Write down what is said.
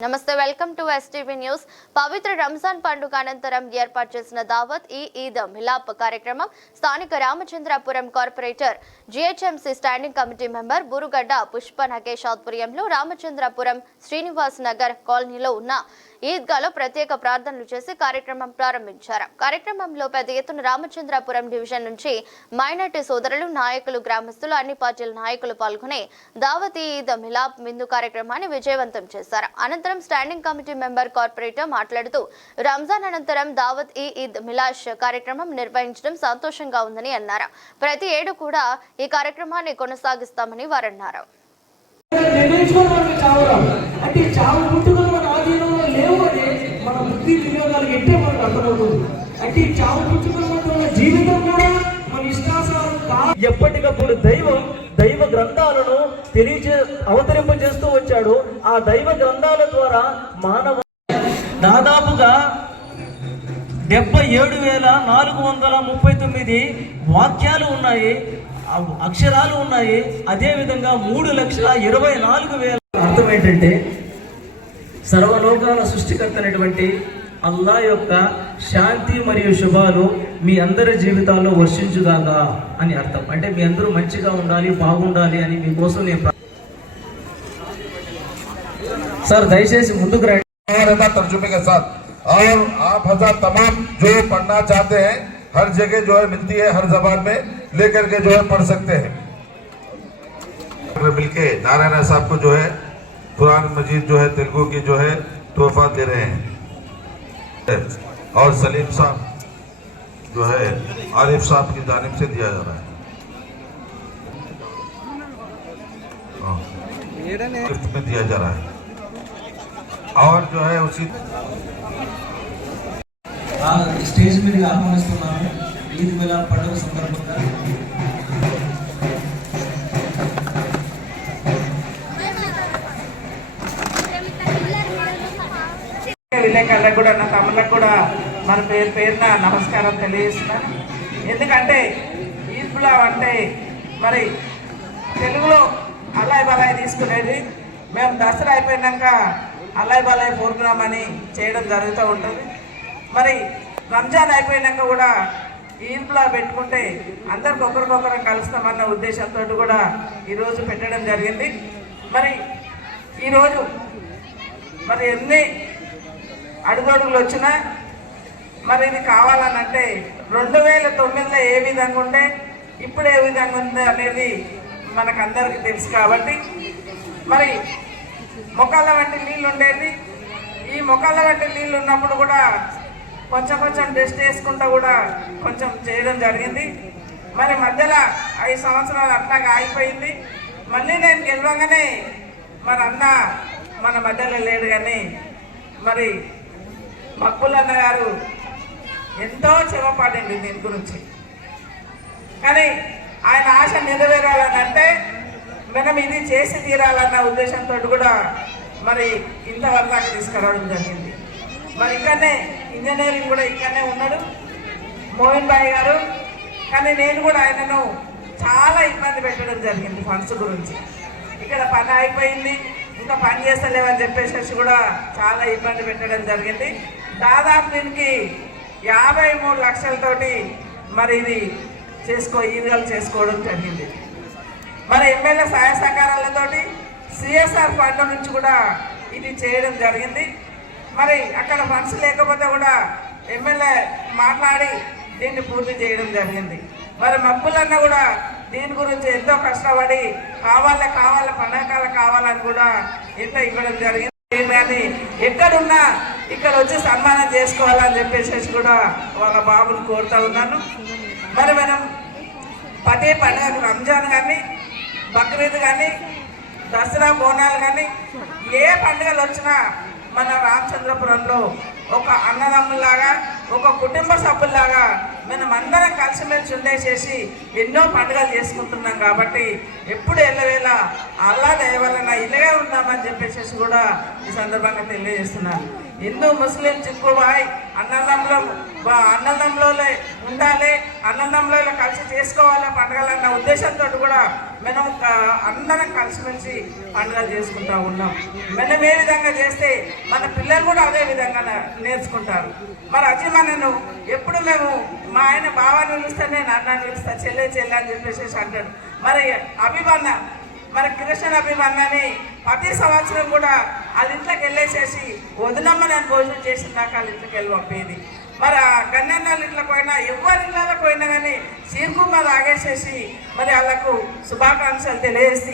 నమస్తే welcome to STV news పవిత్ర రంజాన్ పండుగ అనంతరం ఏర్పాటు చేసిన దావత్ ఈ ఈద్ మిలాప్ కార్యక్రమం స్థానిక Ramachandrapuram corporator GHMC standing committee member Burugadda Pushpa Nagesh ఆధ్వర్యంలో రామచంద్రాపురం శ్రీనివాస్ నగర్ కాలనీలో ఉన్న ఈద్గాలో ప్రత్యేక ప్రార్థనలు చేసి కార్యక్రమం ప్రారంభించారు. కార్యక్రమంలో పెద్ద ఎత్తున రామచంద్రాపురం డివిజన్ నుంచి మైనార్టీ సోదరులు నాయకులు గ్రామస్తులు అన్ని పార్టీల నాయకులు పాల్గొని దావత్ ఈద్ మిలాప్ విందు కార్యక్రమాన్ని విజయవంతం చేశారు. అనంతరం స్టాండింగ్ కమిటీ మెంబర్ కార్పొరేటర్ మాట్లాడుతూ రంజాన్ అనంతరం దావత్ ఈ ఈద్ మిలాష్ కార్యక్రమం నిర్వహించడం సంతోషంగా ఉందని అన్నారు. ప్రతి ఏడు కూడా ఈ కార్యక్రమాన్ని కొనసాగిస్తామని వారన్నారు. నిర్ణయించుకొని చావు అంటే చావు చావు ఉన్న జీవితం కూడా మన ఇష్టాసారం ఎప్పటికప్పుడు దైవం దైవ గ్రంథాలను తెలియజే అవతరింపజేస్తూ వచ్చాడు. ఆ దైవ గ్రంథాల ద్వారా మానవ దాదాపుగా డెబ్బై ఏడు వేల నాలుగు వందల ముప్పై తొమ్మిది వాక్యాలు ఉన్నాయి. అక్షరాలు ఉన్నాయి. అదేవిధంగా మూడు లక్షల ఇరవై నాలుగు వేల అర్థం ఏంటంటే సర్వలోకాల సృష్టికర్త అనేటువంటి అల్లా యొక్క శాంతి మరియు శుభాలు మీ అందరి జీవితాల్లో వర్షించుగాక అని అర్థం అంటే మీ అందరూ మంచిగా ఉండాలి బాగుండాలి అని మీకోసం నేను ప్రా- సార్ దయచేసి ముందుకు రండి रहता तर्जुमे के साथ और आप हजार तमाम जो पढ़ना चाहते हैं हर जगह जो है मिलती है हर जबान में लेकर के जो है पढ़ सकते हैं मिलके नारायण साहब को जो है कुरान मजीद जो है तेलुगु की जो है तोहफा दे रहे हैं और सलीम साहब जो है, आरिफ साहब की जानब से दिया जा रहा है। हाँ। गिफ्ट में दिया जा रहा है। और जो है उसी हाँ, स्टेज में ईद मिला पढ़ो संदर्भ విలేకరులకు కూడా నా తమ్ములకు కూడా మన పేరు పేరున నమస్కారం తెలియజేస్తున్నాను ఎందుకంటే ఈద్పులా అంటే మరి తెలుగులో అల్లాయ్ బలాయ్ తీసుకునేది. మేము దసరా అయిపోయినాక అల్లాయ్ బలాయ్ ప్రోగ్రామ్ అని చేయడం జరుగుతూ ఉంటుంది. మరి రంజాన్ అయిపోయినాక కూడా ఈద్లా పెట్టుకుంటే అందరికి ఒకరికొకరం కలుస్తామన్న ఉద్దేశంతో కూడా ఈరోజు పెట్టడం జరిగింది. మరి ఈరోజు మరి ఎన్ని అడుగడుగులు వచ్చినా మరి ఇది కావాలనంటే రెండు వేల తొమ్మిదిలో ఏ విధంగా ఉండే ఇప్పుడు ఏ విధంగా ఉంది అనేది మనకందరికీ తెలుసు కాబట్టి మరి మొక్కల వంటి నీళ్ళు ఉండేది ఈ మొక్కల వంటి నీళ్ళు ఉన్నప్పుడు కూడా కొంచెం కొంచెం టెస్ట్ వేసుకుంటా కూడా కొంచెం చేయడం జరిగింది. మరి మధ్యలో ఐదు సంవత్సరాలు అట్లాగా ఆగిపోయింది. మళ్ళీ నేను గెలవగానే మరి అన్న మన మధ్యలో లేడు కానీ మరి మక్కులన్న గారు ఎంతో చెమపాడింది దీని గురించి. కానీ ఆయన ఆశ నెరవేరాలని అంటే మనం ఇది చేసి తీరాలన్న ఉద్దేశంతో కూడా మరి ఇంతవరకు దాకా తీసుకురావడం జరిగింది. మరి ఇక్కడనే ఇంజనీరింగ్ కూడా ఇక్కడనే ఉన్నాడు మోహన్ భాయ్ గారు. కానీ నేను కూడా ఆయనను చాలా ఇబ్బంది పెట్టడం జరిగింది ఫండ్స్ గురించి. ఇక్కడ పని అయిపోయింది ఇంకా పని చేస్తలేవని చెప్పేసి కూడా చాలా ఇబ్బంది పెట్టడం జరిగింది. దాదాపు దీనికి యాభై మూడు లక్షలతోటి మరి ఇది చేసుకో ఈదుగలు చేసుకోవడం జరిగింది. మరి ఎమ్మెల్యే సహాయ సహకారాలతోటి సిఎస్ఆర్ ఫండ్ నుంచి కూడా ఇది చేయడం జరిగింది. మరి అక్కడ ఫండ్స్ లేకపోతే కూడా ఎమ్మెల్యే మాట్లాడి దీన్ని పూర్తి చేయడం జరిగింది. మరి మబ్బులన్న కూడా దీని గురించి ఎంతో కష్టపడి కావాలా కావాలి పండగకాల కావాలని కూడా ఎంత ఇవ్వడం జరిగింది. కానీ ఎక్కడున్నా ఇక్కడ వచ్చి సన్మానం చేసుకోవాలని చెప్పేసి కూడా వాళ్ళ బాబుని కోరుతా ఉన్నాను. మరి మనం ప్రతి పండుగ రంజాన్ కానీ బక్రీద్ కానీ దసరా బోనాలు కానీ ఏ పండుగలు వచ్చినా మన రామచంద్రపురంలో ఒక అన్నదమ్ములాగా ఒక కుటుంబ సభ్యులాగా మనం అందరం కలిసిమెలిసి ఉండేసేసి ఎన్నో పండుగలు చేసుకుంటున్నాం కాబట్టి ఎప్పుడు ఎల్లవేళ అల్లా దయ ఇలాగే ఉందామని చెప్పేసి కూడా ఈ సందర్భంగా తెలియజేస్తున్నాను. హిందూ ముస్లిం చిక్కుబాయ్ అన్నదమ్ములో బా- అన్నదమ్ములో ఉండాలి అన్నదమ్ములో కలిసి చేసుకోవాలి పండుగలు అన్న ఉద్దేశంతో కూడా మనం అందరం కలిసిమెలిసి పండుగలు చేసుకుంటా ఉన్నాం. మనం ఏ విధంగా చేస్తే మన పిల్లలు కూడా అదే విధంగా నేర్చుకుంటారు. మరి అజీమన్నను ఎప్పుడు మేము మా ఆయన బావా పిలుస్తే నేను అన్నాన్ని పిలుస్తా చెల్లె చెల్లె అని చెప్పేసి అంటాడు మరి అభిమాన మరి కృష్ణ అభిమన్నని ప్రతి సంవత్సరం కూడా వాళ్ళ ఇంట్లోకి వెళ్ళేసేసి వదినమ్మ నేను భోజనం చేసిన దాకా వాళ్ళ ఇంట్లోకి వెళ్ళి పంపేది. మరి ఆ గన్నెన్నోళ్ళ ఇంట్లోకి పోయినా ఎవరి ఇళ్ళకి పోయినా కానీ సీర్కుమ్మ తాగేసేసి మరి వాళ్ళకు శుభాకాంక్షలు తెలియజేసి